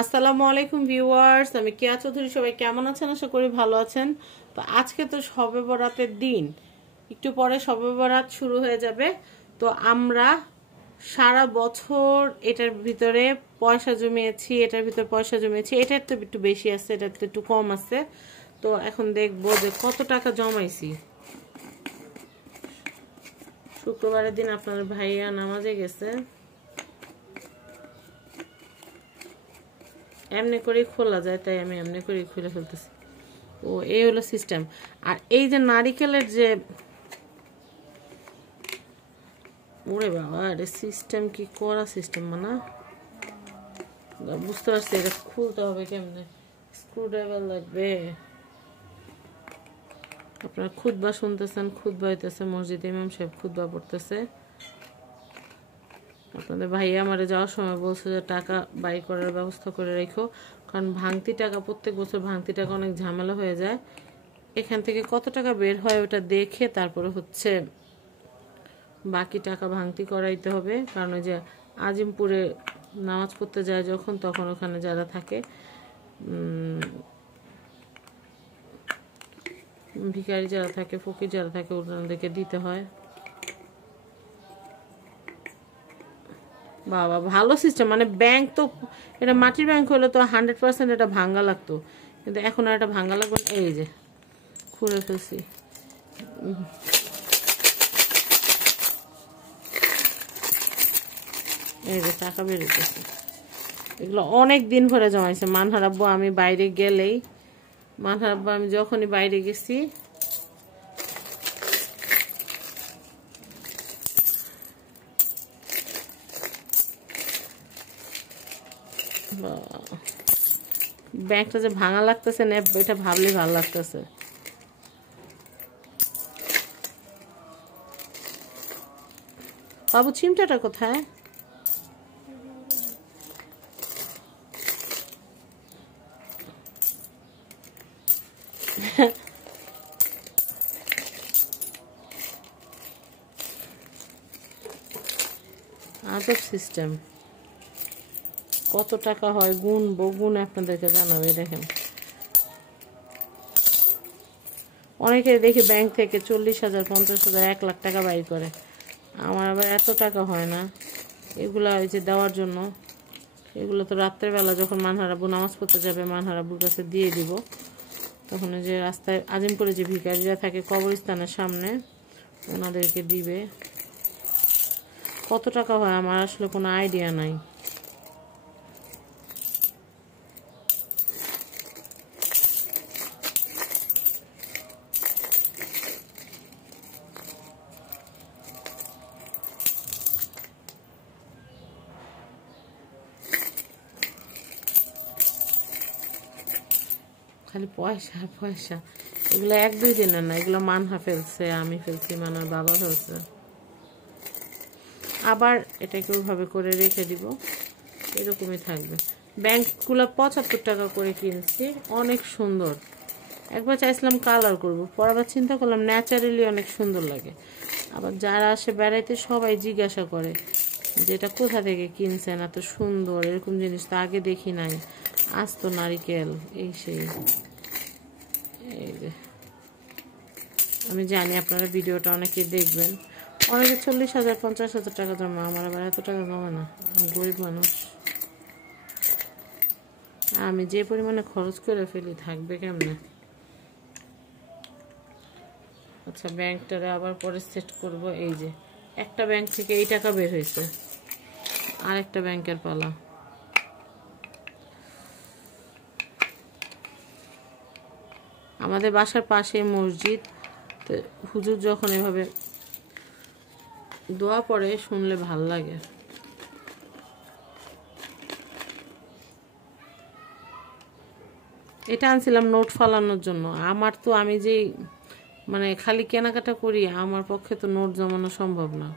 আসসালামু আলাইকুম ভিউয়ার্স, আমি কেয়া চৌধুরী। সবাই কেমন আছেন? আশা করি ভালো আছেন। তো আজকে তো শবে বরাতের দিন, একটু পরে শবে বরাত শুরু হয়ে যাবে। তো আমরা সারা বছর এটার ভিতরে পয়সা জমিয়েছি, এটার তো একটু বেশি আছে, এটার তো একটু কম আছে। তো এখন দেখবো যে কত টাকা জমাইছি। শুক্রবারের দিন আপনার ভাইয়া নামাজে গেছে, এমনি করেই খোলা যায়, তাই আমি এমনি করেই খুলে ফেলতেছি। ও এই হলো সিস্টেম। আর এই যে নারিকেলের যে, ওরে বাবা, এটা সিস্টেম কি করা সিস্টেম মানে বুঝতে পারছি। এটা খুলতে হবে কেমনে, স্ক্রুড্রাইভার লাগবে। আপনারা খুতবা শুনতেছেন, খুতবা হইতেছে, মসজিদে ইমাম সাহেব খুতবা পড়তেছে। আপনাদের ভাইয়া আমারে যাওয়ার সময় বলছে যে টাকা বাই করার ব্যবস্থা করে রেখো, কারণ ভাঙতি টাকা, প্রত্যেক বছর ভাঙতি টাকা অনেক ঝামেলা হয়ে যায়। এখান থেকে কত টাকা বের হয় ওটা দেখে তারপরে হচ্ছে বাকি টাকা ভাঙতি করাইতে হবে। কারণ ওই যে আজিমপুরে নামাজ পড়তে যায় যখন, তখন ওখানে যারা থাকে ভিখারি যারা থাকে, ফকির যারা থাকে, ওনাদেরকে দিতে হয়। বাবা ভালো সিস্টেম, মানে ব্যাংক তো, এটা মাটির ব্যাংক হলে তো 100% এটা ভাঙ্গা লাগতো, কিন্তু এখন আর এটা ভাঙ্গা লাগবে না। এই যে খুলে ফেলছি। এই যে টাকা বেরোতেছে, এগুলো অনেক দিন ধরে জমাইছে। মানহার আব্বু আমি বাইরে গেলেই, মানহার আব্বু আমি যখনই বাইরে গেছি ব্যাংকটা যে ভাঙা লাগতেছে না, এটা ভাবলেই ভালো লাগতেছে। বাবু চিমটাটা কোথায়? আজব সিস্টেম। কত টাকা হয় গুণ আপনাদেরকে জানাবে। দেখেন, অনেকে দেখি ব্যাংক থেকে 40,000, 50,000, 1 লাখ টাকা বাই করে। আমার আবার এত টাকা হয় না। এগুলা ওই যে দেওয়ার জন্য, এগুলো তো রাত্রেবেলা যখন মানহারাবু নামাজ পড়তে যাবে, মানহারাবুর কাছে দিয়ে দিব। তখন ওই যে রাস্তায় আজিমপুরে যে ভিখারিরা থাকে কবরস্থানের সামনে, ওনাদেরকে দিবে। কত টাকা হয় আমার আসলে কোনো আইডিয়া নাই। খালি পয়সা আর পয়সা। এগুলো 1-2 দিনের না, এগুলো মানহা ফেলছে, আমি ফেলছি, মানার বাবা ফেলছে। আবার এটাকে ওইভাবে করে রেখে দিব, এরকমই থাকবে। ব্যাংকগুলো 75 টাকা করে কিনছি, অনেক সুন্দর। একবার চাইছিলাম কালার করব, পর আবার চিন্তা করলাম ন্যাচারালি অনেক সুন্দর লাগে। আবার যারা আসে বেড়াইতে সবাই জিজ্ঞাসা করে যেটা কোথা থেকে কিনছেন, এত সুন্দর, এরকম জিনিস তো আগে দেখি নাই। আস্ত নারিকেল, এই সেই। এই যে আমি জানি আপনারা ভিডিওটা অনেকে দেখবেন, অনেকে 40,000, 50,000 টাকা জমা। আমার আবার এত টাকা জমা না, গরিব মানুষ। আমি যে পরিমাণে খরচ করে ফেলি, থাকবে কেমনে? আচ্ছা, ব্যাংকটারে আবার পরে সেট করব। এই যে একটা ব্যাংক থেকে এই টাকা বের হয়েছে, আরেকটা ব্যাংকের পালা। আমাদের বাসার পাশে মসজিদ, তো হুজুর যখন এভাবে দোয়া পড়ে শুনলে ভাল লাগে। এটা আনছিলাম নোট ফালানোর জন্য। আমার তো, আমি যেই মানে খালি কেনাকাটা করি, আমার পক্ষে তো নোট জমানো সম্ভব না।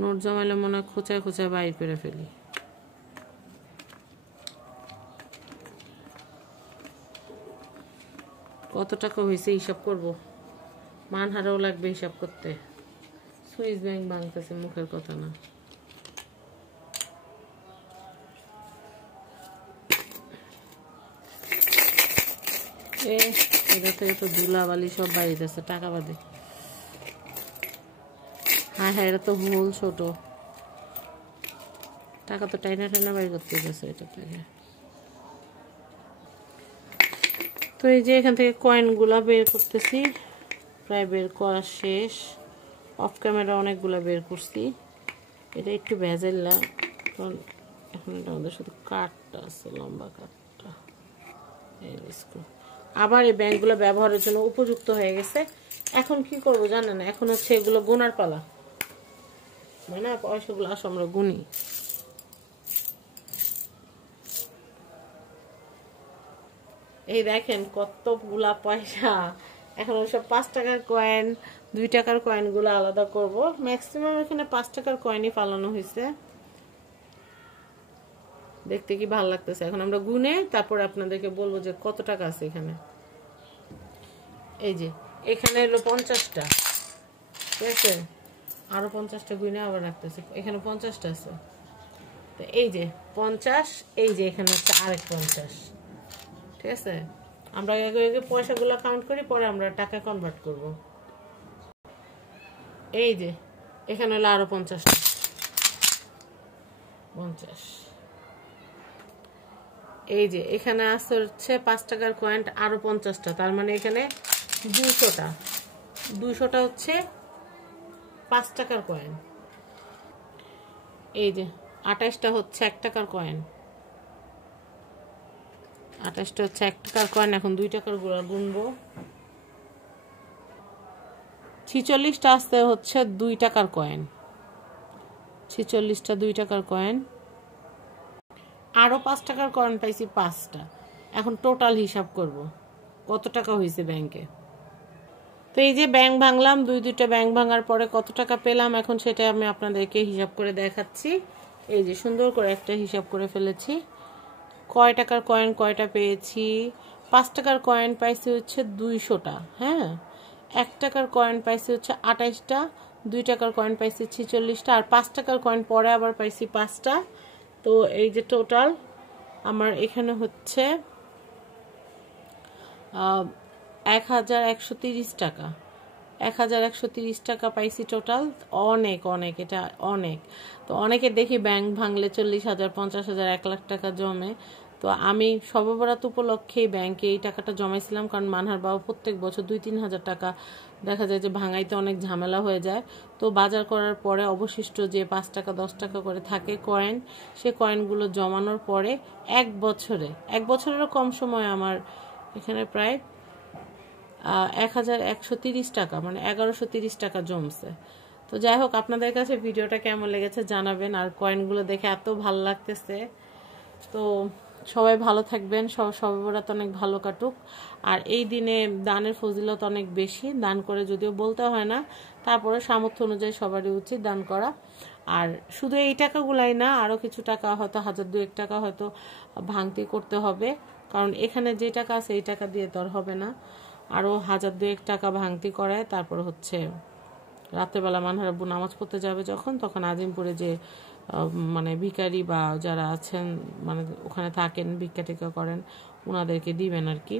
নোট জমাইলে মনে হয় খোঁচায় খোঁচায় বাইর করে ফেলি। কত টাকা হয়েছে হিসাব করব, মানহারাও লাগবে হিসাব করতে। সুইস ব্যাংক ভাঙতেছে, মুখের কথা না। এটা থেকে তো ধুলাবালি সব বাইরে যাচ্ছে টাকা বাদে। হ্যাঁ হ্যাঁ, এটা তো হোল ছোট, টাকা তো টাইনা টাইনা বাইর করতে গেছে এটা থেকে। তো এই যে এখান থেকে কয়েনগুলা বের করতেছি, প্রায় বের করা শেষ। অফ ক্যামেরা অনেকগুলা বের করছি, এটা একটু ভেজাইলা, কারণ এখন এটা আমাদের শুধু কাঠটা আছে, লম্বা কাঠটা। আবার এই ব্যাংকগুলো ব্যবহারের জন্য উপযুক্ত হয়ে গেছে। এখন কি করব জানেন, এখন হচ্ছে এগুলো গোনার পালা, মানে পয়সাগুলো আসো আমরা গুনি। এই দেখেন কতগুলা পয়সা। এখন ওইসব 5 টাকার কয়েন, 2 টাকার কয়েনগুলো আলাদা করব। ম্যাক্সিমাম এখানে 5 টাকার কয়েনই ফালানো হয়েছে, দেখতে কি ভালো লাগতেছে। এখন আমরা গুনে তারপরে আপনাদেরকে বলবো যে কত টাকা আছে এখানে। এই যে এখানে হলো 50টা, ঠিক আছে, আরো 50টা গুনে আবার রাখতেছে, এখানে 50টা আছে। তো এই যে 50, এই যে এখানে হচ্ছে আরেক 50, ঠিক আছে। আমরা আগে আগে পয়সাগুলো কাউন্ট করি, পরে আমরা টাকা কনভার্ট করব। এই যে এখানে হলো আরো 50টা, 50। এই যে এখানে আছে হচ্ছে 5 টাকার কয়েন আরো 50টা, তার মানে এখানে 200টা। 200টা হচ্ছে 5 টাকার কয়েন। এই যে 28টা হচ্ছে 1 টাকার কয়েন, 28টা হচ্ছে 1 টাকার কয়েন। এখন 2 টাকার গুলা গুনবো। 46টা আসতে হচ্ছে 2 টাকার কয়েন, 46টা 2 টাকার কয়েন। আরো 5 টাকার কয়েন পাইছি 5টা। এখন টোটাল হিসাব করব কত টাকা হয়েছে ব্যাংকে। তো এই যে ব্যাংক ভাঙলাম, 2টা ব্যাংক ভাঙার পরে কত টাকা পেলাম, এখন সেটা আমি আপনাদেরকে হিসাব করে দেখাচ্ছি। এই যে সুন্দর করে একটা হিসাব করে ফেলেছি, কয় টাকার কয়েন কয়টা পেয়েছি। 5 টাকার কয়েন পাইছি হচ্ছে 200টা, হ্যাঁ। 1 টাকার কয়েন পাইছি হচ্ছে 28টা, 2 টাকার কয়েন পাইছি 46টা, আর 5 টাকার কয়েন পরে আবার পাইছি 5টা। তো এই যে টোটাল আমার এখানে হচ্ছে 1130 টাকা, 1130 টাকা পাইছি টোটাল। অনেক অনেক, এটা অনেক। তো অনেকে দেখি ব্যাংক ভাঙলে 40,000, 50,000, 1 লাখ টাকা জমে। তো আমি সর্ববরাত উপলক্ষেই ব্যাংকে এই টাকাটা জমাইছিলাম, কারণ মানহার বাবা প্রত্যেক বছর 2-3 হাজার টাকা দেখা যায় যে ভাঙাইতে অনেক ঝামেলা হয়ে যায়। তো বাজার করার পরে অবশিষ্ট যে 5 টাকা 10 টাকা করে থাকে কয়েন, সে কয়েনগুলো জমানোর পরে 1 বছরেরও কম সময় আমার এখানে প্রায় 1130 টাকা, মানে 1130 টাকা জমছে। তো যাই হোক, আপনাদের কাছে ভিডিওটা কেমন লেগেছে জানাবেন। আর কয়েনগুলো দেখে এত ভালো লাগতেছে। তো সবাই ভালো থাকবেন, সবে বরাত অনেক ভালো কাটুক। আর এই দিনে দানের ফজিলত অনেক বেশি, দান করে যদিও বলতে হয় না, তারপরে সামর্থ্য অনুযায়ী সবারই উচিত দান করা। আর শুধু এই টাকাগুলাই না, আরও কিছু টাকা হয়তো 1000-2000 টাকা হয়তো ভাঙতি করতে হবে, কারণ এখানে যে টাকা আছে এই টাকা দিয়ে তো আর হবে না। আরও 1000-2000 টাকা ভাঙতি করায় তারপর হচ্ছে রাত্রেবেলা মানহার আব্বু নামাজ পড়তে যাবে যখন, তখন আজিমপুরে যে মানে ভিখারি বা যারা আছেন, মানে ওখানে থাকেন, ভিক্ষা টিক্ষা করেন, ওনাদেরকে দিবেন আর কি।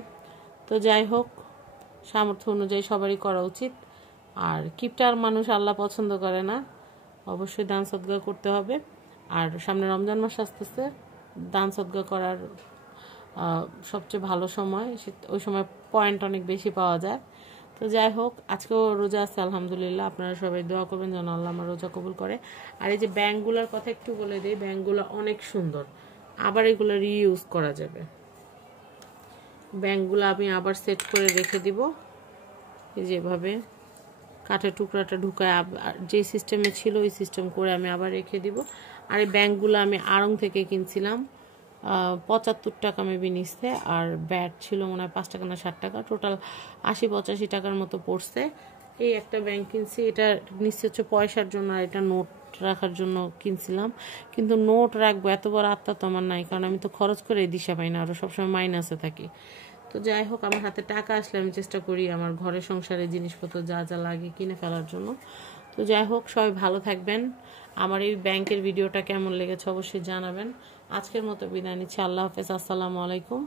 তো যাই হোক, সামর্থ্য অনুযায়ী সবারই করা উচিত। আর কিপটার মানুষ আল্লাহ পছন্দ করে না, অবশ্যই দান সদকা করতে হবে। আর সামনে রমজান মাস আসতেছে, দান সদকা করার সবচেয়ে ভালো সময়, ওই সময় পয়েন্ট অনেক বেশি পাওয়া যায়। তো যাই হোক, আজকেও রোজা আছে আলহামদুলিল্লাহ। আপনারা সবাই দোয়া করবেন যেন আল্লাহ আমার রোজা কবুল করে। আর এই যে ব্যাংকগুলোর কথা একটু বলে দিই, ব্যাংকগুলো অনেক সুন্দর, আবার এগুলো রিইউজ করা যাবে। ব্যাংকগুলো আমি আবার সেট করে রেখে দিব, এই যেভাবে কাঠের টুকরাটা ঢুকায় যে সিস্টেমে ছিল ওই সিস্টেম করে আমি আবার রেখে দিব। আর এই ব্যাংকগুলো আমি আড়ং থেকে কিনছিলাম, 75 টাকা মেবি নিচ্ছে, আর ব্যাট ছিল মনে হয় 5 টাকা না 60 টাকা, টোটাল 80-85 টাকার মতো পড়ছে। এই একটা ব্যাংক কিনছি, এটা নিচ্ছে হচ্ছে পয়সার জন্য, আর এটা নোট রাখার জন্য কিনছিলাম। কিন্তু নোট রাখবো এত বড় আত্মা তো আমার নাই, কারণ আমি তো খরচ করে দিশা পাই না, আরও সবসময় মাইনাসে থাকি। তো যাই হোক, আমার হাতে টাকা আসলে আমি চেষ্টা করি আমার ঘরের সংসারে জিনিসপত্র যা যা লাগে কিনে ফেলার জন্য। তো যাই হোক, সবাই ভালো থাকবেন। আমার এই ব্যাংকের ভিডিওটা কেমন লেগেছে অবশ্যই জানাবেন। আজকের মতো বিদায় নিচ্ছি, আল্লাহ হাফেজ, আসসালামু আলাইকুম।